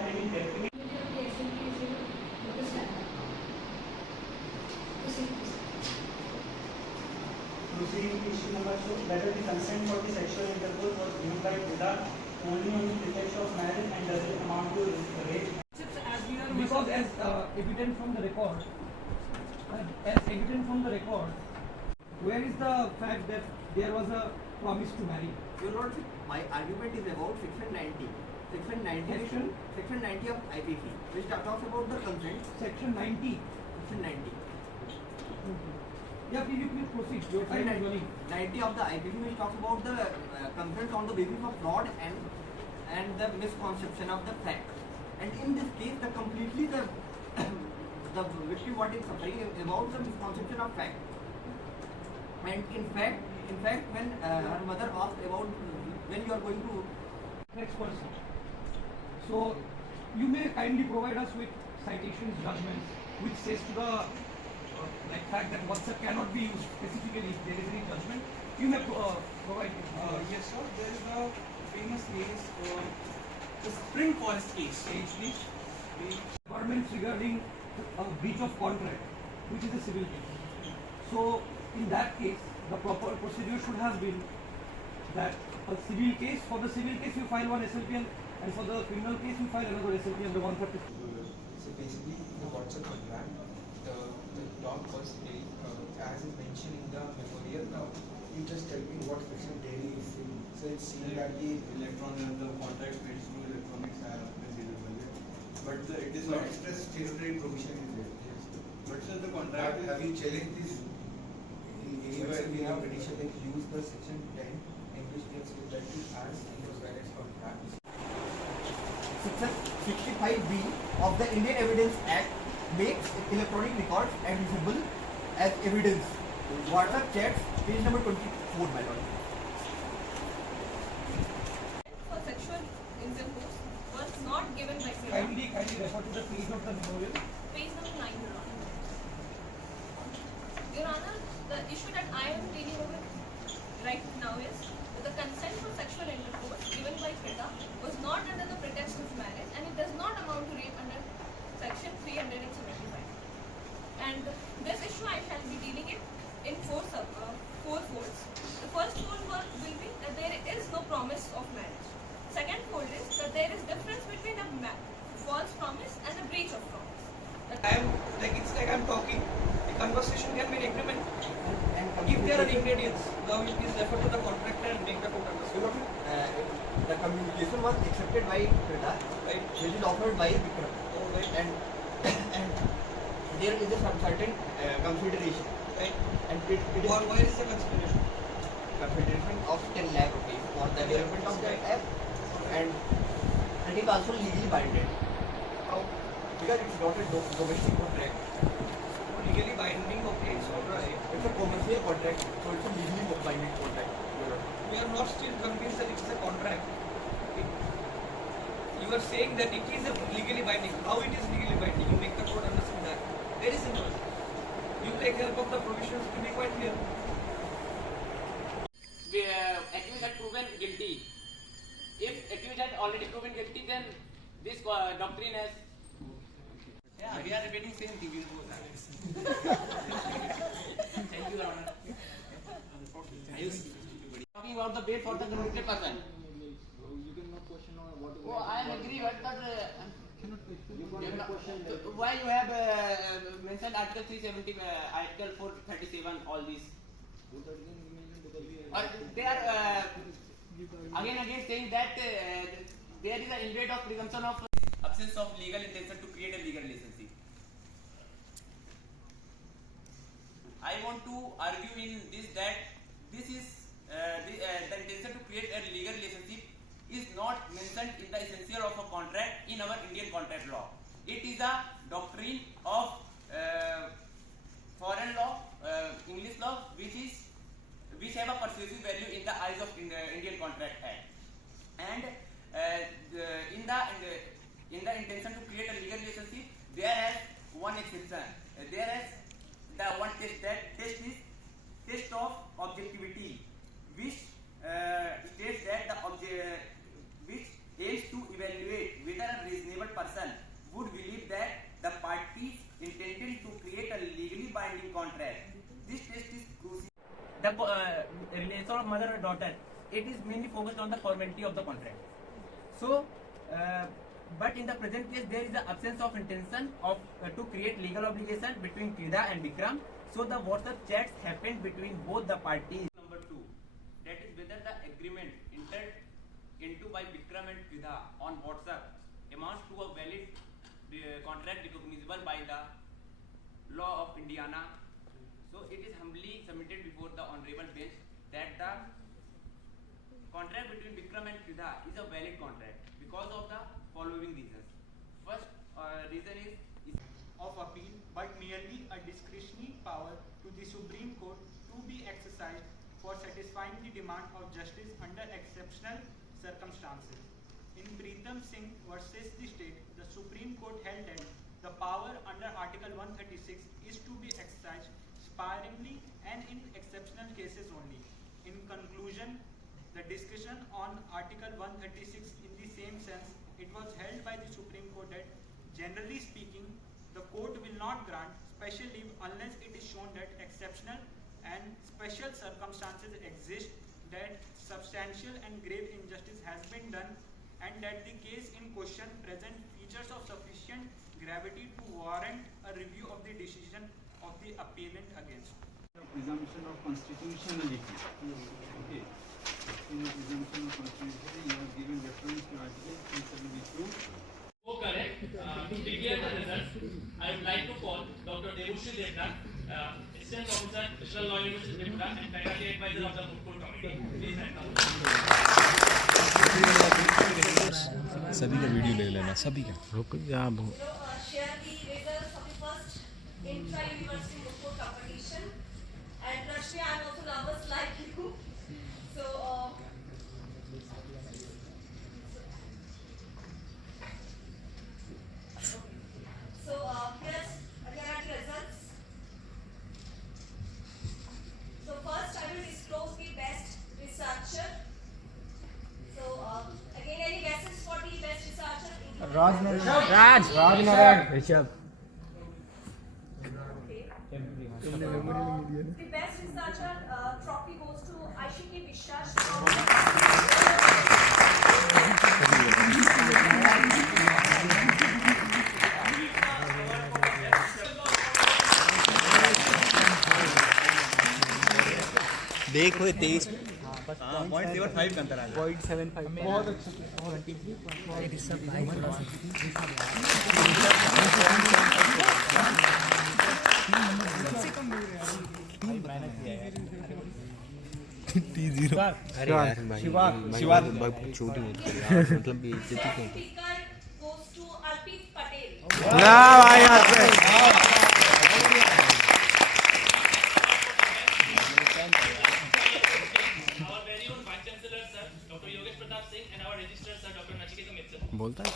have any definite proceeding issue number 2, whether the consent for the sexual intercourse was given by Buddha only on the pretext of marriage and does it amount to rape? Because as evident from the record, where is the fact that there was a promise to marry? Your Lordship, my argument is about section 90. Section 90 of IPC, which talks about the consent. Section 90. Section 90. Yeah, please proceed. Your time is running. 90 of the IPC, which talks about the consent on the basis of fraud and the misconception of the fact. And in this case, the victim what is suffering about the misconception of fact. And in fact, when her mother asked about when you are going to Next person. So, you may kindly provide us with citations, judgments, which says to the fact that WhatsApp cannot be used specifically if there is any judgment. You may provide it. Yes, sir. There is a famous case, the Spring Forest case. Page, please. Requirements regarding a breach of contract, which is a civil case. So, in that case, the proper procedure should have been that a civil case, for the civil case you file one SLPN, and for the criminal case you file another SLPN, the 130. So basically, the WhatsApp contract, the law was as is mentioned in the memorial. You just tell me what section daily is in. So it's seen that the contract made through electronics are available. But it is no not express statutory provision is there. Yes. But sir, the contract is, Have you challenged this? Anywhere we have petition, they use the section 10 in which they say that the as was valid contract. Section 65B of the Indian Evidence Act makes electronic records admissible as evidence. WhatsApp chats, page number 24, my lord. For sexual intercourse was not given by Seva. Kindly refer to the page of the memorial. Page number 9, Your Honor. Your Honor, the issue that I am dealing with right now is that the consent for sexual intercourse given by Freda was not under the pretext of marriage and it does not amount to rape under section 375. And this issue I shall be dealing in four folds. The first fold will be that there is no promise of marriage. Second fold is that there is difference between a false promise and a breach of promise. It's like I'm talking. A conversation can be an agreement. If there are ingredients, now you please refer to the contractor and make the court understand. The communication was accepted by Freda, Right. which is offered by Vikram. And there is a certain consideration. Right. And it is Where is the consideration? consideration of 10 lakh rupees for the development of that app, and it is also legally binding. How? Because it's not a domestic contract. Legally binding, okay, it's alright. It's a commercial contract, so it's a legally binding contract. We are not still convinced that it's a contract. You are saying that it is a legally binding. How it is legally binding? You make the court understand that. Very simple. You take help of the provisions to be quite clear. Accused had proven guilty. If accused had already proven guilty, then this doctrine has. Yeah, we are repeating same thing. Thank you, Your Honor. Talking about the bail for the convicted person. You cannot question what. Oh, I agree, but why you have mentioned Article 370, Article 437, all these? They are again saying that there is an invalid of presumption of absence of legal intention to create a legal relationship. I want to argue in this that this is the intention to create a legal relationship is not mentioned in the essential of a contract in our Indian contract law. It is a doctrine of foreign law, English law, which have a persuasive value in the eyes of Indian Contract Act. And in the intention to create a legal relationship, there is one exception. There is the one test, that test is test of objectivity, which states that which aims to evaluate whether a reasonable relation of mother or daughter, it is mainly focused on the formality of the contract. So, but in the present case, there is the absence of intention of to create legal obligation between Krida and Vikram. So the WhatsApp chats happened between both the parties. Number 2, that is whether the agreement entered into by Vikram and Krida on WhatsApp amounts to a valid contract recognizable by the law of Indiana. So it is humbly submitted before the honorable bench that the contract between Vikram and Krida is a valid contract because of the following reasons. First reason is of appeal, but merely a discretionary power to the Supreme Court to be exercised for satisfying the demand of justice under exceptional circumstances. In Pritam Singh versus the state, the Supreme Court held that the power under Article 136 is to be exercised sparingly and in exceptional cases only. In conclusion, the discussion on Article 136 in the same sense, it was held by the Supreme Court that, generally speaking, the court will not grant special leave unless it is shown that exceptional and special circumstances exist, that substantial and grave injustice has been done, and that the case in question present features of sufficient gravity to warrant a review of the decision of the appellant against. Presumption of constitutionality. Okay. In the presumption of constitutionality, you have given reference to Article 372. Correct. To declare the results, I would like to call Dr. Devushi Devnath, Assistant Professor, National Law University, Tripura, and Faculty Advisor of the Mukul Committee. Please stand up. सभी का video ले लेना सभी का रुक जा Share the results of the first intra-university Mukul competition. And Rashmi, I am also nervous like you. So, here are the results. So first I will disclose the best researcher. So again, any guesses for the best researcher? Raj Rishabh. The best researcher trophy goes to Aishiki Vishwas from देखो 23 .75 का अंतर आ गया 0.75 बहुत अच्छा 23 अरे यार भाई छोटी मत कर यार मतलब बेइज्जती क्यों speaker goes to Arpit Patel. ना भाई यार Our very own Vice Chancellor, Sir, Dr. Yogesh Pratap Singh, and our Registrar, Sir, Dr. Nachiketa Mittal. बोलता है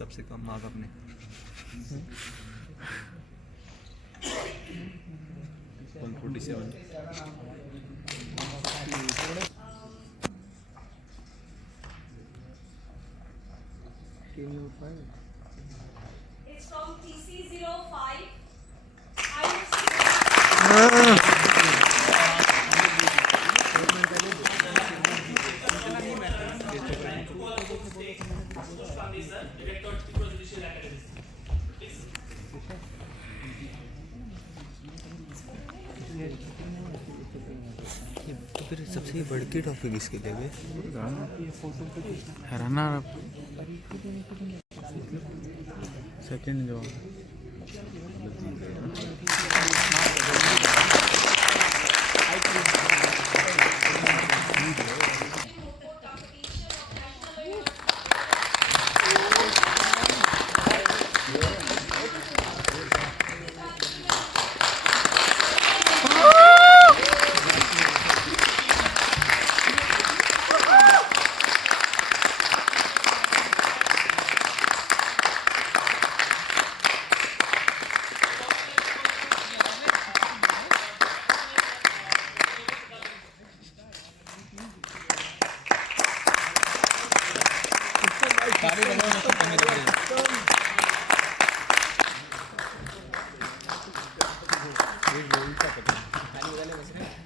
सबसे कम मार्क अपने 147 It's from TC05. Sir, Director, Tripura Judicial Academy. Please. तो फिर सबसे बड़ की टॉपिक इसके लिए भी हराना सेकंड जो हे रोलचा पकड.